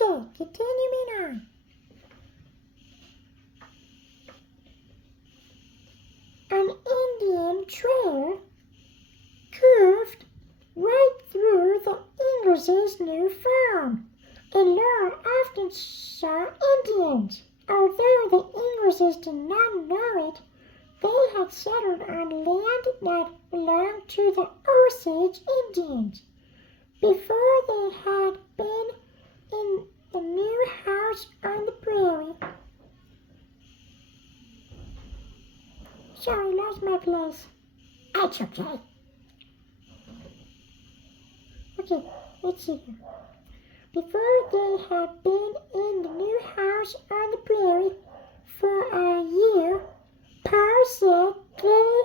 Okay, continuing on. An Indian trail curved right through the Ingleses' new farm, and Laura often saw Indians. Although the Ingleses did not know it, they had settled on land that belonged to the Osage Indians before they had been in the new house on the prairie. Sorry, lost my place. That's okay. Okay, let's see here. Before they had been in the new house on the prairie for a year, Pa said they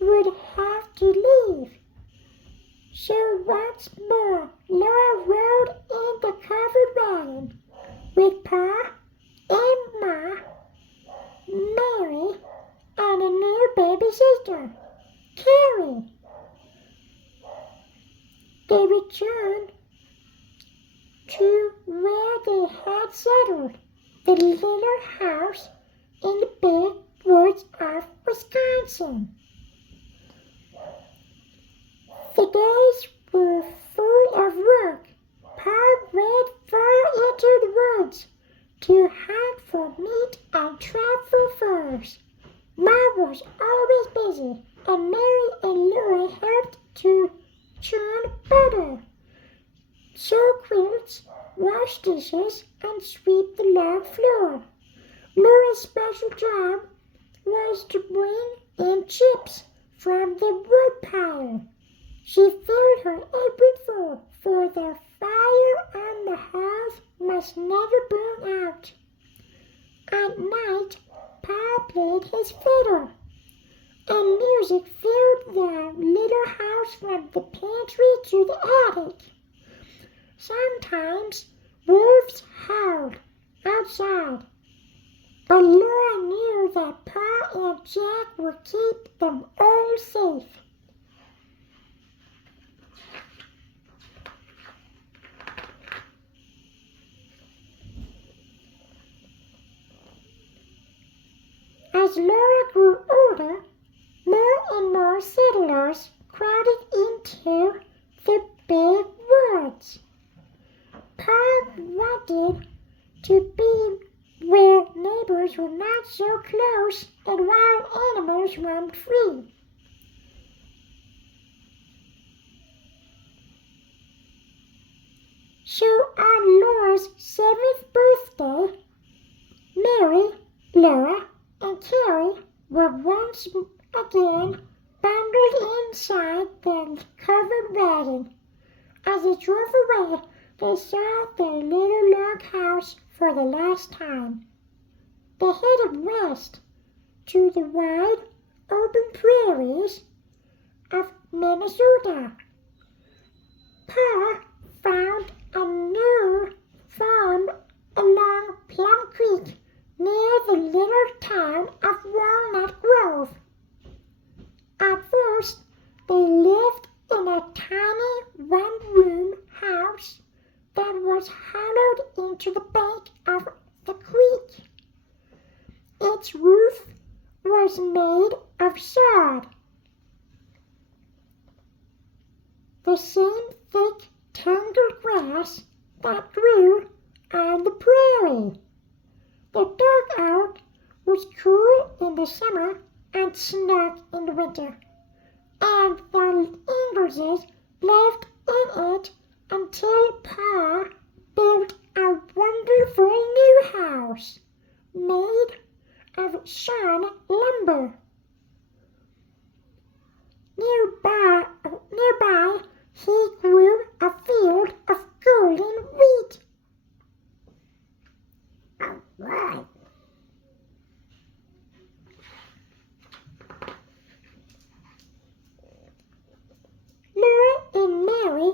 would have to leave. So once more, Laura rode in the covered wagon with Pa and Ma, Mary, and a new baby sister, Carrie. They returned to where they had settled, the little house in the big woods of Wisconsin. The days were full of work. Pa ran far into the woods to hunt for meat and trap for furs. Ma was always busy, and Mary and Laura helped to churn butter, sew quilts, wash dishes, and sweep the log floor. Laura's special job was to bring in chips from the wood pile. She filled her apron full, for the fire on the hearth must never burn out. At night, Pa played his fiddle, and music filled the little house from the pantry to the attic. Sometimes wolves howled outside, but Laura knew that Pa and Jack would keep them all safe. As Laura grew older, more and more settlers crowded into the big woods. Pa wanted to be where neighbors were not so close and wild animals roamed free. So on Laura's 7th birthday, Mary, Laura, and Carrie were once again bundled inside the covered wagon. As they drove away, they saw their little log house for the last time. They headed west to the wide, open prairies of Minnesota. Pa found a new farm along Plum Creek near the little town of Walnut Grove. At first, they lived in a tiny one-room house that was hollowed into the bank of the creek. Its roof was made of sod. The same thick, tangled grass that grew on the prairie. The dugout was cool in the summer and snug in the winter, and the Ingleses lived in it until Pa built a wonderful new house made of sawn lumber. Nearby, he grew a field of golden wheat. All right. Laura and Mary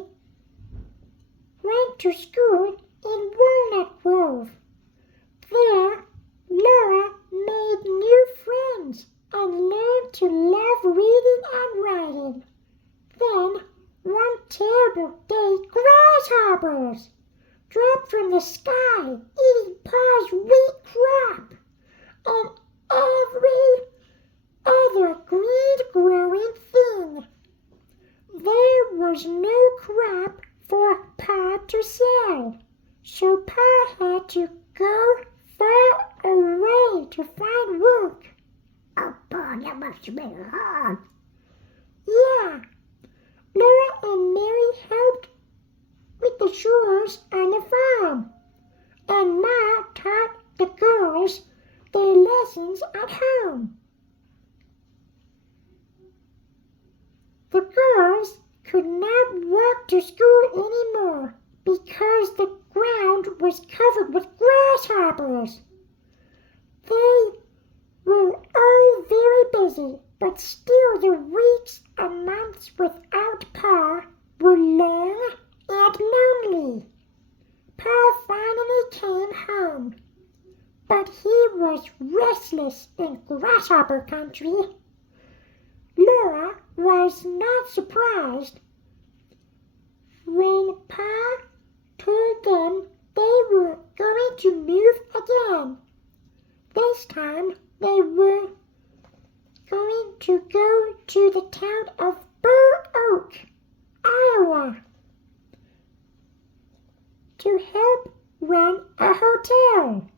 went to school in Walnut Grove. There, Laura made new friends and learned to love reading and writing. Then, one terrible day, grasshoppers dropped from the sky, eating Pa's wheat crop and every other green-growing thing. There was no crop for Pa to sell, so Pa had to go far away to find work. Oh, Pa, that must have been hard. Yeah, Laura and Mary helped with the chores on the farm, and Ma taught the girls their lessons at home. The girls could not walk to school anymore because the ground was covered with grasshoppers. They were all very busy, but still the weeks and months without Pa were long and lonely. Pa finally came home, but he was restless in grasshopper country. Laura was not surprised when Pa told them they were going to move again. This time they were going to go to the town of Burr Oak, Iowa, to help run a hotel.